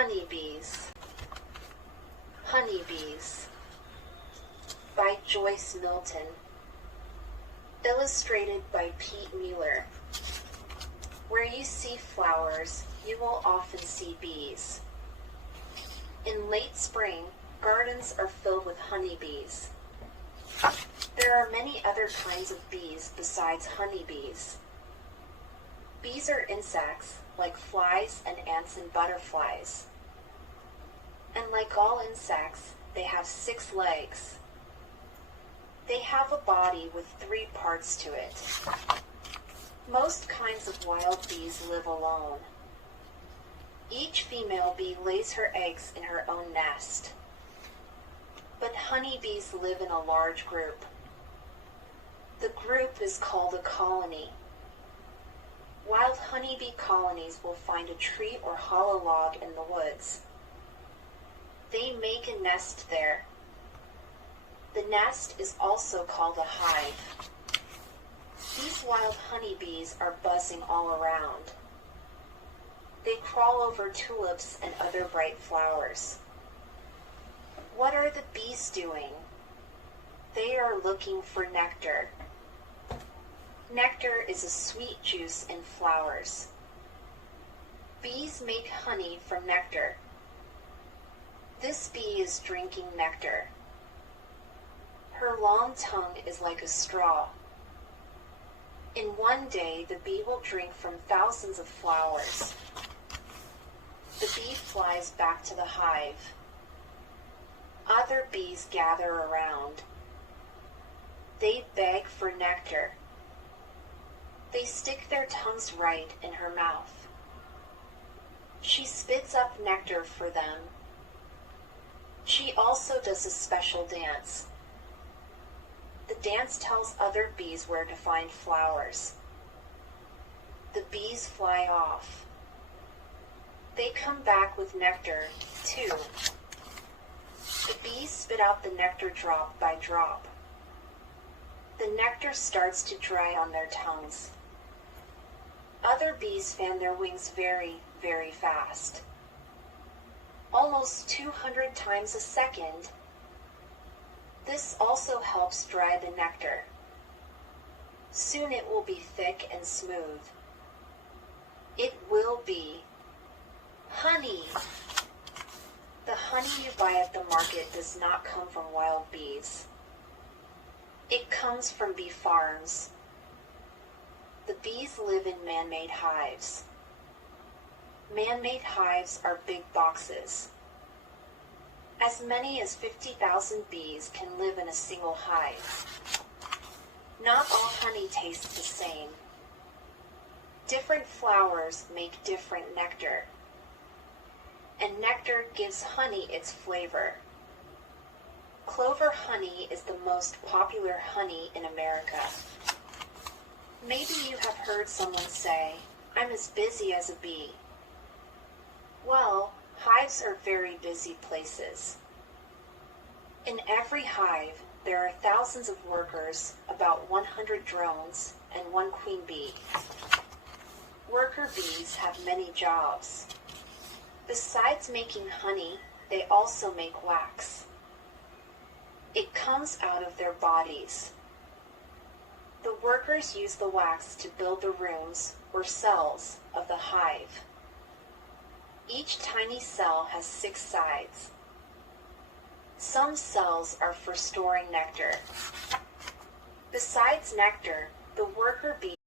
Honeybees. Honeybees by Joyce Milton. Illustrated by Pete Mueller. Where you see flowers, you will often see bees. In late spring, gardens are filled with honeybees. There are many other kinds of bees besides honeybees. Bees are insects, like flies and ants and butterflies. And like all insects, they have 6 legs. They have a body with 3 parts to it. Most kinds of wild bees live alone. Each female bee lays her eggs in her own nest. But honeybees live in a large group. The group is called a colony. Wild honeybee colonies will find a tree or hollow log in the woods. They make a nest there. The nest is also called a hive. These wild honeybees are buzzing all around. They crawl over tulips and other bright flowers. What are the bees doing? They are looking for nectar. Nectar is a sweet juice in flowers. Bees make honey from nectar. This bee is drinking nectar. Her long tongue is like a straw. In one day, the bee will drink from thousands of flowers. The bee flies back to the hive. Other bees gather around. They beg for nectar. They stick their tongues right in her mouth. She spits up nectar for them. She also does a special dance. The dance tells other bees where to find flowers. The bees fly off. They come back with nectar, too. The bees spit out the nectar drop by drop. The nectar starts to dry on their tongues. Other bees fan their wings very, very fast. Almost 200 times a second. This also helps dry the nectar. Soon it will be thick and smooth. It will be honey. The honey you buy at the market does not come from wild bees. It comes from bee farms. The bees live in man-made hives. Man-made hives are big boxes. As many as 50,000 bees can live in a single hive. Not all honey tastes the same. Different flowers make different nectar. And nectar gives honey its flavor. Clover honey is the most popular honey in America. Maybe you have heard someone say, "I'm as busy as a bee." Well, hives are very busy places. In every hive, there are thousands of workers, about 100 drones, and 1 queen bee. Worker bees have many jobs. Besides making honey, they also make wax. It comes out of their bodies. The workers use the wax to build the rooms or cells of the hive. Each tiny cell has 6 sides. Some cells are for storing nectar. Besides nectar, the worker bee